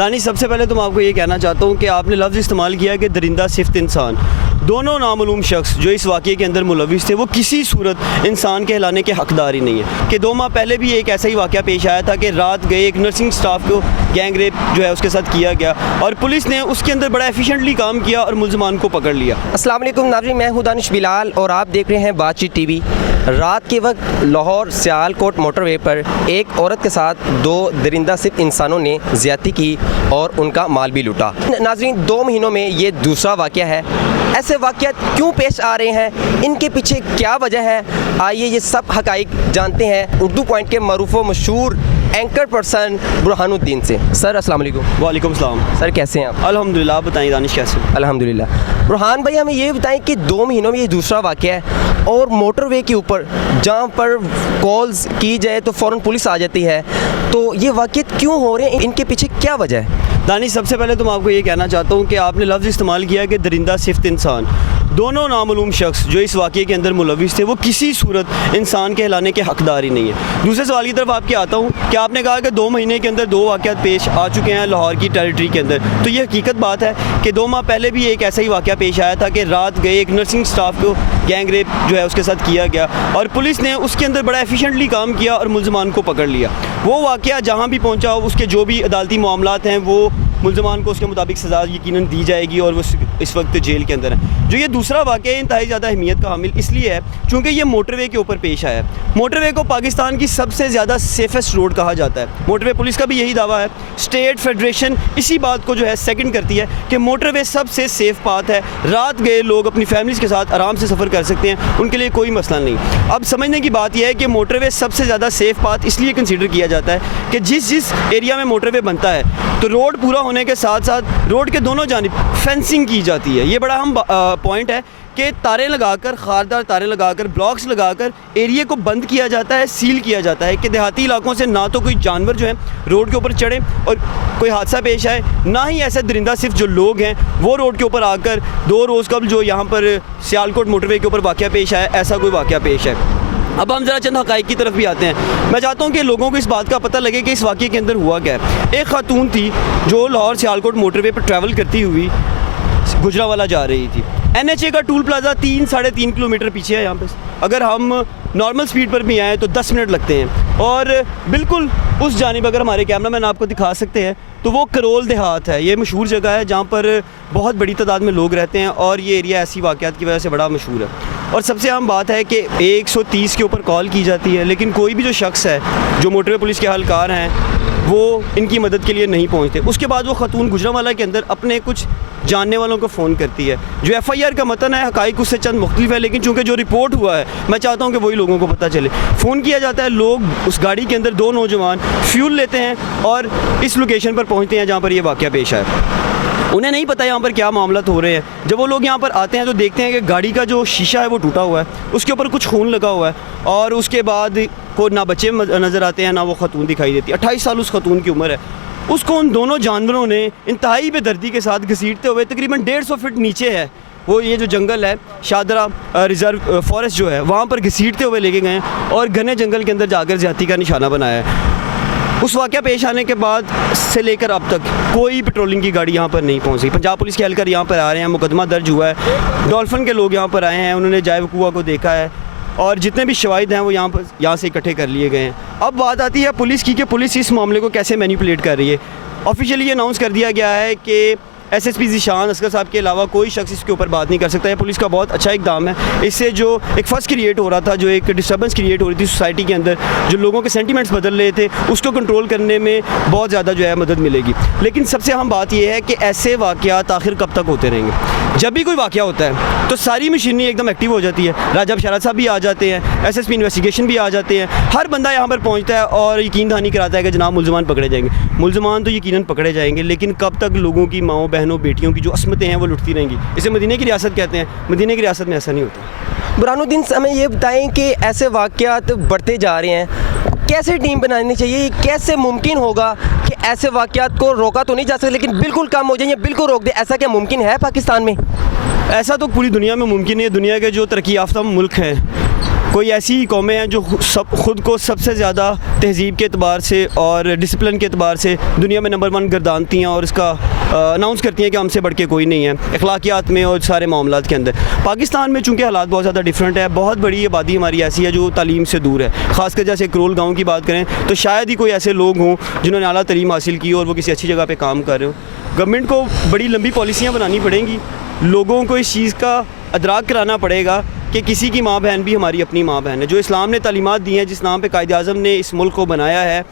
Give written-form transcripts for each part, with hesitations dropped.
दानिश, सबसे पहले तो मैं आपको ये कहना चाहता हूँ कि आपने लफ्ज़ इस्तेमाल किया कि दरिंदा सिफ्त इंसान। दोनों नामालूम शख्स जो इस वाक़े के अंदर मुलविस थे वो किसी सूरत इंसान के हिलाने के हकदार ही नहीं है। कि 2 माह पहले भी एक ऐसा ही वाक़या पेश आया था कि रात गए एक नर्सिंग स्टाफ को गैंग रेप जो है उसके साथ किया गया और पुलिस ने उसके अंदर बड़ा एफिशिएंटली काम किया और मुलजमान को पकड़ लिया। अस्सलाम वालेकुम नाज़रीन, मैं हूं दानिश बिलाल और आप देख रहे हैं बातचीत टीवी। रात के वक्त लाहौर सियालकोट मोटरवे पर एक औरत के साथ 2 दरिंदा सिफ्त इंसानों ने ज़्यादती की और उनका माल भी लूटा। नाज़रीन, 2 महीनों में ये दूसरा वाक़या है। ऐसे वाक़यात क्यों पेश आ रहे हैं, इनके पीछे क्या वजह है, आइए ये सब हक़ाइक़ जानते हैं उर्दू पॉइंट के मरूफ़ व मशहूर एंकर पर्सन बुरहानुद्दीन से। सर अस्सलाम वालेकुम। वालेकुम सलाम। सर कैसे हैं आप? अल्हम्दुलिल्लाह। आप बताइए दानिश कैसे? अल्हम्दुलिल्लाह। बुरहान भाई, हमें ये बताएं कि 2 महीनों में ये दूसरा वाक़या है और मोटरवे के ऊपर जहाँ पर कॉल्स की जाए तो फ़ौरन पुलिस आ जाती है, तो ये वाक़यात क्यों हो रहे हैं, इनके पीछे क्या वजह है? दानिश, सबसे पहले तो मैं आपको ये कहना चाहता हूँ कि आपने लफ्ज़ इस्तेमाल किया कि दरिंदा सिफ्त इंसान। दोनों नामालूम शख्स जो इस वाक़े के अंदर मुलविस थे वो किसी सूरत इंसान के हिलाने के हकदार ही नहीं है। दूसरे सवाल की तरफ आपके आता हूँ कि आपने कहा कि 2 महीने के अंदर 2 वाक़यात पेश आ चुके हैं लाहौर की टेरिटरी के अंदर, तो ये हकीकत बात है कि 2 माह पहले भी एक ऐसा ही वाक़या पेश आया था कि रात गए एक नर्सिंग स्टाफ को गैंग रेप जो है उसके साथ किया गया और पुलिस ने उसके अंदर बड़ा एफिशिएंटली काम किया और मुलजमान को पकड़ लिया। वो वाक़या जहाँ भी पहुँचा उसके जो भी अदालती मामलात हैं वो मुलजमान को उसके मुताबिक सज़ा यकीनन दी जाएगी और वो इस वक्त जेल के अंदर है। जो ये दूसरा वाक़या इंतहाई ज़्यादा अहमियत का हामिल इसलिए है क्योंकि ये मोटरवे के ऊपर पेश आया है। मोटरवे को पाकिस्तान की सबसे ज़्यादा सेफेस्ट रोड कहा जाता है। मोटरवे पुलिस का भी यही दावा है। स्टेट फेडरेशन इसी बात को जो है सेकंड करती है कि मोटरवे सबसे सेफ़ पाथ है। रात गए लोग अपनी फैमिलीज़ के साथ आराम से सफ़र कर सकते हैं, उनके लिए कोई मसला नहीं। अब समझने की बात यह है कि मोटरवे सबसे ज़्यादा सेफ़ पाथ इसलिए कंसीडर किया जाता है कि जिस एरिया में मोटरवे बनता है तो रोड पूरा होने के साथ साथ रोड के दोनों जानिब फेंसिंग की जाती है। ये बड़ा अहम पॉइंट है कि तारें लगाकर, खारदार तारें लगाकर, ब्लॉक्स लगाकर एरिया को बंद किया जाता है, सील किया जाता है कि देहाती इलाकों से ना तो कोई जानवर जो है रोड के ऊपर चढ़े और कोई हादसा पेश आए, ना ही ऐसे दरिंदा सिर्फ जो लोग हैं वो रोड के ऊपर आकर 2 रोज़ कबल जो यहाँ पर सियालकोट मोटरवे के ऊपर वाक़या पेश आया, ऐसा कोई वाक़या पेश है। अब हम ज़रा चंद हक़ाइक़ की तरफ भी आते हैं। मैं चाहता हूँ कि लोगों को इस बात का पता लगे कि इस वाक़ये के अंदर हुआ क्या है। एक खातून थी जो लाहौर सियालकोट मोटरवे पर ट्रैवल करती हुई गुजरावाला जा रही थी। NHA का टूल प्लाज़ा 3-3.5 किलोमीटर पीछे है यहाँ पे। अगर हम नॉर्मल स्पीड पर भी आएँ तो 10 मिनट लगते हैं और बिल्कुल उस जानिब अगर हमारे कैमरा मैन आपको दिखा सकते हैं तो वो करोल देहात है। ये मशहूर जगह है जहाँ पर बहुत बड़ी तादाद में लोग रहते हैं और ये एरिया ऐसी वाक़यात की वजह से बड़ा मशहूर है। और सबसे अहम बात है कि 130 के ऊपर कॉल की जाती है लेकिन कोई भी जो शख्स है जो मोटरवे पुलिस के अहलकार हैं वो इनकी मदद के लिए नहीं पहुंचते। उसके बाद वो खातून गुजरावाला के अंदर अपने कुछ जानने वालों को फ़ोन करती है। जो FIR का मतन है हक़ाइक़ उससे चंद मुख्तलिफ है लेकिन चूँकि जो रिपोर्ट हुआ है मैं चाहता हूँ कि वही लोगों को पता चले। फ़ोन किया जाता है, लोग उस गाड़ी के अंदर 2 नौजवान फ्यूल लेते हैं और इस लोकेशन पर पहुँचते हैं जहाँ पर यह वाक़या पेश आया। उन्हें नहीं पता यहाँ पर क्या मामला हो रहे हैं। जब वो लोग यहाँ पर आते हैं तो देखते हैं कि गाड़ी का जो शीशा है वो टूटा हुआ है, उसके ऊपर कुछ खून लगा हुआ है और उसके बाद को ना बच्चे नज़र आते हैं ना वो खातून दिखाई देती है। 28 साल उस खातून की उम्र है। उसको उन दोनों जानवरों ने इंतहाई बेदर्दी के साथ घसीटते हुए तकरीबन 150 फीट नीचे है वो ये जो जंगल है शादरा रिज़र्व फॉरेस्ट जो है वहाँ पर घसीटते हुए लेके गए और घने जंगल के अंदर जाकर ज़्यादती का निशाना बनाया है। उस वाक़या पेश आने के बाद से लेकर अब तक कोई पेट्रोलिंग की गाड़ी यहाँ पर नहीं पहुँची। पंजाब पुलिस के एहलकार यहाँ पर आ रहे हैं, मुकदमा दर्ज हुआ है, डॉल्फिन के लोग यहाँ पर आए हैं, उन्होंने जाए वकूआ को देखा है और जितने भी शवाहिद हैं वो यहाँ से इकट्ठे कर लिए गए हैं। अब बात आती है पुलिस की कि पुलिस इस मामले को कैसे मैनिपुलेट कर रही है। ऑफिशियली ये अनाउंस कर दिया गया है कि SSP ज़ीशान असगर साहब के अलावा कोई शख्स इसके ऊपर बात नहीं कर सकता है। पुलिस का बहुत अच्छा इक़दाम है। इससे जो एक फर्स्ट क्रिएट हो रहा था, जो एक डिस्टर्बेंस क्रिएट हो रही थी सोसाइटी के अंदर, जो लोगों के सेंटिमेंट्स बदल रहे थे, उसको कंट्रोल करने में बहुत ज़्यादा जो है मदद मिलेगी। लेकिन सबसे अहम बात यह है कि ऐसे वाक़यात आखिर कब तक होते रहेंगे। जब भी कोई वाक़या होता है तो सारी मशीनरी एकदम एक्टिव हो जाती है। राजा बशारत साहब भी आ जाते हैं, SSP इन्वेस्टिगेशन भी आ जाते हैं, हर बंदा यहाँ पर पहुँचता है और यकीन दहानी कराता है कि जनाब मुलजमान पकड़े जाएंगे। मुलजमान तो यकीनन पकड़े जाएंगे लेकिन कब तक लोगों की माओं बहनों बेटियों की जो असमतें हैं वो लुटती रहेंगी। इसे मदीने की रियासत कहते हैं। मदीने की रियासत में ऐसा नहीं होता। बुरहानुद्दीन, हमें ये बताएं कि ऐसे वाक़यात बढ़ते जा रहे हैं, कैसे टीम बनानी चाहिए, कैसे मुमकिन होगा कि ऐसे वाक़यात को रोका तो नहीं जा सकता लेकिन बिल्कुल कम हो जाए या बिल्कुल रोक दे, ऐसा क्या मुमकिन है पाकिस्तान में? ऐसा तो पूरी दुनिया में मुमकिन है। दुनिया के जो तरक्की याफ्ता मुल्क हैं कोई ऐसी कौमें हैं जो ख़ुद को सबसे ज़्यादा तहज़ीब के अतबार से और डिसिप्लिन के अतबार से दुनिया में नंबर 1 गर्दानती हैं और इसका अनाउंस करती हैं कि हमसे बढ़ के कोई नहीं है अखलाकियात में और सारे मामलात के अंदर। पाकिस्तान में चूँकि हालात बहुत ज़्यादा डिफरेंट है, बहुत बड़ी आबादी हमारी ऐसी है जो तालीम से दूर है, ख़ासकर जैसे करोल गाँव की बात करें तो शायद ही कोई ऐसे लोग हों जिन्होंने आला तालीम हासिल की और वो किसी अच्छी जगह पर काम कर रहे हो। गवर्नमेंट को बड़ी लंबी पॉलिसियाँ बनानी पड़ेंगी, लोगों को इस चीज़ का अदराक कराना पड़ेगा कि किसी की माँ बहन भी हमारी अपनी माँ बहन है। जो इस्लाम ने तालीमात दी हैं, जिस नाम पे कायद आज़म ने इस मुल्क को बनाया है,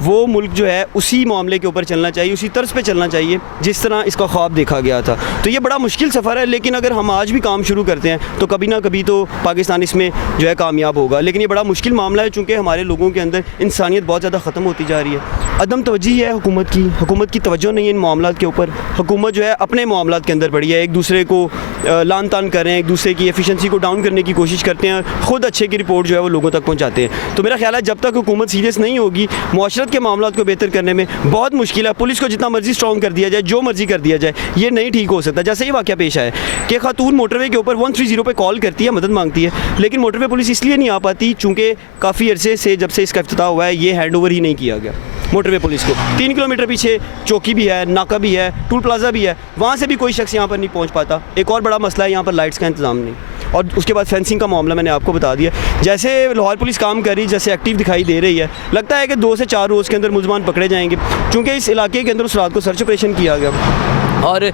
वो मुल्क जो है उसी मामले के ऊपर चलना चाहिए, उसी तर्ज पे चलना चाहिए जिस तरह इसका ख्वाब देखा गया था। तो ये बड़ा मुश्किल सफ़र है, लेकिन अगर हम आज भी काम शुरू करते हैं तो कभी ना कभी तो पाकिस्तान इसमें जो है कामयाब होगा। लेकिन ये बड़ा मुश्किल मामला है चूँकि हमारे लोगों के अंदर इंसानियत बहुत ज़्यादा ख़त्म होती जा रही है। अदम तवज्जो है हुकूमत की तवज्जो नहीं है इन मामलात के ऊपर। हुकूमत जो है अपने मामलात के अंदर पड़ी है, एक दूसरे को लान तान कर रहे हैं, एक दूसरे की एफिशिएंसी को डाउन करने की कोशिश करते हैं, ख़ुद अच्छे की रिपोर्ट जो है वो लोगों तक पहुँचाते हैं। तो मेरा ख्याल है जब तक हुकूमत सीरियस नहीं होगी, मुआशरत के मामलात को बेहतर करने में बहुत मुश्किल है। पुलिस को जितना मर्जी स्ट्रॉन्ग कर दिया जाए, जो मर्जी कर दिया जाए, ये नहीं ठीक हो सकता। जैसे ये वाक़या पेश आया कि खातून मोटरवे के ऊपर 130 पे कॉल करती है, मदद मांगती है, लेकिन मोटरवे पुलिस इसलिए नहीं आ पाती चूँकि काफ़ी अरसे से जब से इसका इफ्तिताह हुआ है ये हैंड ओवर ही नहीं किया गया मोटरवे पुलिस को। 3 किलोमीटर पीछे चौकी भी है, नाका भी है, टूल प्लाजा भी है, वहाँ से भी कोई शख्स यहाँ पर नहीं पहुँच पाता। एक और बड़ा मसला है यहाँ पर लाइट्स का इंतज़ाम नहीं, और उसके बाद फेंसिंग का मामला मैंने आपको बता दिया। जैसे लाहौर पुलिस काम कर रही, जैसे एक्टिव दिखाई दे रही है, लगता है कि 2 से 4 रोज़ के अंदर मुलज़मान पकड़े जाएंगे, क्योंकि इस इलाके के अंदर उस रात को सर्च ऑपरेशन किया गया और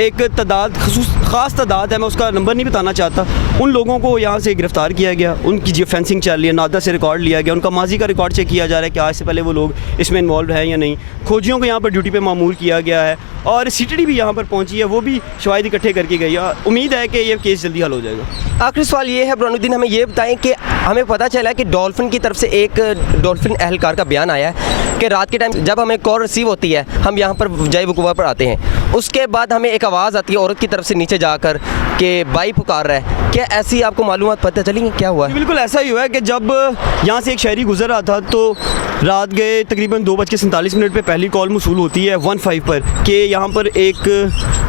एक ख़ास तादाद है, मैं उसका नंबर नहीं बताना चाहता, उन लोगों को यहाँ से गिरफ़्तार किया गया, उनकी जो फेंसिंग चल रही है नादा से रिकॉर्ड लिया गया, उनका माजी का रिकॉर्ड चेक किया जा रहा है कि आज से पहले वो लोग इसमें इन्वॉल्व हैं या नहीं। खोजियों को यहाँ पर ड्यूटी पे मामूर किया गया है और सीटीडी भी यहाँ पर पहुँची है, वो भी शवाहिद इकट्ठे करके गई है। उम्मीद है कि ये केस जल्दी हल हो जाएगा। आखिरी सवाल ये है बुरहानुद्दीन, हमें ये बताएं कि हमें पता चला कि डॉल्फिन की तरफ से एक डॉल्फिन अहलकार का बयान आया है कि रात के टाइम जब हमें कॉल रिसीव होती है हम यहाँ पर जाए वकूफ़ा पर आते हैं, उसके बाद हमें एक आवाज़ आती है औरत की तरफ से नीचे जाकर कि भाई पुकार रहा है। क्या ऐसी आपको मालूमात पता चली, क्या हुआ? बिल्कुल ऐसा ही हुआ है कि जब यहाँ से एक शहरी गुजर रहा था तो रात गए तकरीबन 2:47 पे पहली कॉल मौसूल होती है 15 पर कि यहाँ पर एक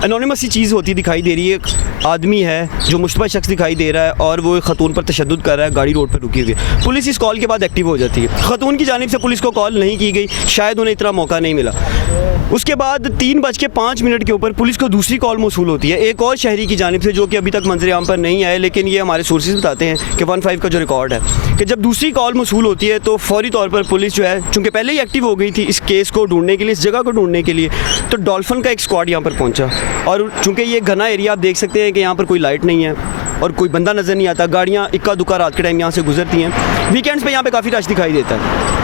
एनोनिमस सी चीज़ होती दिखाई दे रही है, एक आदमी है जो मुश्तबा शख्स दिखाई दे रहा है और वो एक खतून पर तशद्दुद कर रहा है, गाड़ी रोड पर रुकी हुई है। पुलिस इस कॉल के बाद एक्टिव हो जाती है। खतून की जानिब से पुलिस को कॉल नहीं की गई, शायद उन्हें इतना मौका नहीं मिला। उसके बाद 3:05 के ऊपर पुलिस को दूसरी कॉल मौसूल होती है एक और शहरी की जानिब से, जो कि अभी तक मंजर आम पर नहीं आए, लेकिन ये हमारे सोर्सेज बताते हैं कि 15 का जो रिकॉर्ड है कि जब दूसरी कॉल मौसूल होती है तो फौरी तौर पर पुलिस जो है चूँकि पहले ही एक्टिव हो गई थी इस केस को ढूंढने के लिए, इस जगह को ढूंढने के लिए, तो डॉल्फिन का एक स्क्वाड यहाँ पर पहुँचा। और चूँकि ये घना एरिया, आप देख सकते हैं कि यहाँ पर कोई लाइट नहीं है और कोई बंदा नज़र नहीं आता, गाड़ियाँ इक्का दुक्का रात के टाइम यहाँ से गुजरती हैं। वीकेंड्स पे यहाँ पे काफ़ी रश दिखाई देता है।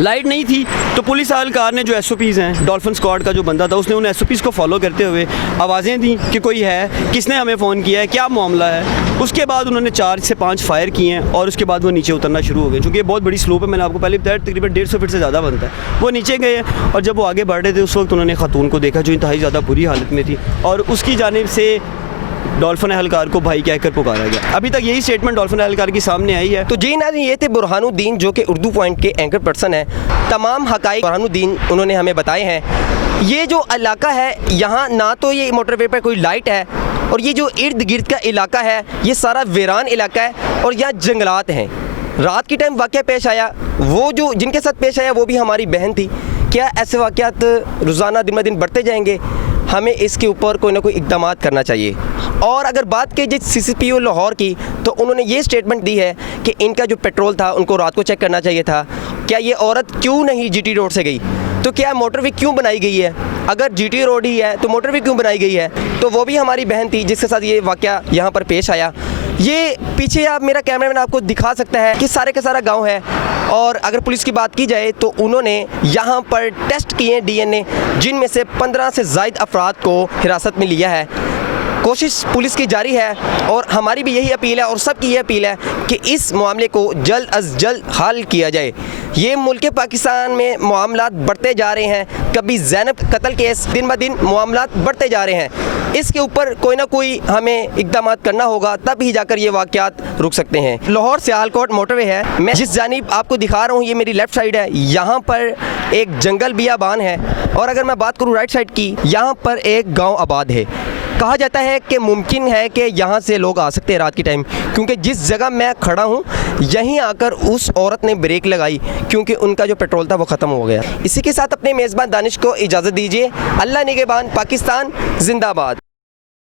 लाइट नहीं थी तो पुलिस एहलकार ने जो SOPs हैं, डॉल्फिन स्क्वाड का जो बंदा था उसने उन SOPs को फॉलो करते हुए आवाज़ें दी कि कोई है, किसने हमें फ़ोन किया है, क्या मामला है। उसके बाद उन्होंने 4 से 5 फायर किए हैं और उसके बाद वो नीचे उतरना शुरू हो गए। चूँकि ये बहुत बड़ी स्लोप है, मैंने आपको पहले बताया तकरीबन 150 फीट से ज़्यादा बनता है। वो नीचे गए और जब वो आगे बढ़ रहे थे उस वक्त उन्होंने खातून को देखा जो इंतहाई ज़्यादा बुरी हालत में थी और उसकी जानिब से डॉल्फिन अहलकार को भाई कहकर पुकारा गया। अभी तक यही स्टेटमेंट डॉल्फिन अहलकार की सामने आई है। तो जी नाज़रीन, ये थे बुरहानुद्दीन जो कि उर्दू पॉइंट के एंकर पर्सन है। तमाम हक़ाइक़ बुरहानुद्दीन उन्होंने हमें बताए हैं। ये जो इलाका है यहाँ ना तो ये मोटरवे पर कोई लाइट है और ये जो इर्द गिर्द का इलाका है ये सारा वीरान इलाका है और यहाँ जंगलात हैं। रात के टाइम वाक़या पेश आया, वो जो जिनके साथ पेश आया वो भी हमारी बहन थी। क्या ऐसे वाक़यात रोज़ाना दिन ब दिन बढ़ते जाएंगे? हमें इसके ऊपर कोई ना कोई इक़दाम करना चाहिए। और अगर बात की जाए CCPO लाहौर की तो उन्होंने ये स्टेटमेंट दी है कि इनका जो पेट्रोल था उनको रात को चेक करना चाहिए था। क्या ये औरत क्यों नहीं GT रोड से गई? तो क्या मोटरवे क्यों बनाई गई है? अगर GT रोड ही है तो मोटरवे क्यों बनाई गई है? तो वो भी हमारी बहन थी जिसके साथ ये वाक़या यहाँ पर पेश आया। ये पीछे आप मेरा कैमरामैन आपको दिखा सकता है कि सारे का सारा गांव है। और अगर पुलिस की बात की जाए तो उन्होंने यहाँ पर टेस्ट किए DNA, जिनमें से 15 से ज़ायद अफराद को हिरासत में लिया है। कोशिश पुलिस की जारी है और हमारी भी यही अपील है और सबकी ये अपील है कि इस मामले को जल्द अज जल्द हल किया जाए। ये मुल्क पाकिस्तान में मामलात बढ़ते जा रहे हैं, कभी ज़ैनब कत्ल केस, दिन ब दिन मामलात बढ़ते जा रहे हैं। इसके ऊपर कोई ना कोई हमें इक़दाम करना होगा, तब ही जाकर ये वाक़यात रुक सकते हैं। लाहौर सियालकोट मोटरवे है, मैं जिस जानिब आपको दिखा रहा हूँ ये मेरी लेफ़्ट साइड है, यहाँ पर एक जंगल बियाबान है और अगर मैं बात करूँ राइट साइड की, यहाँ पर एक गाँव आबाद है। कहा जाता है कि मुमकिन है कि यहाँ से लोग आ सकते हैं रात के टाइम, क्योंकि जिस जगह मैं खड़ा हूँ यहीं आकर उस औरत ने ब्रेक लगाई क्योंकि उनका जो पेट्रोल था वो ख़त्म हो गया। इसी के साथ अपने मेज़बान दानिश को इजाज़त दीजिए। अल्लाह निगहबान, पाकिस्तान जिंदाबाद।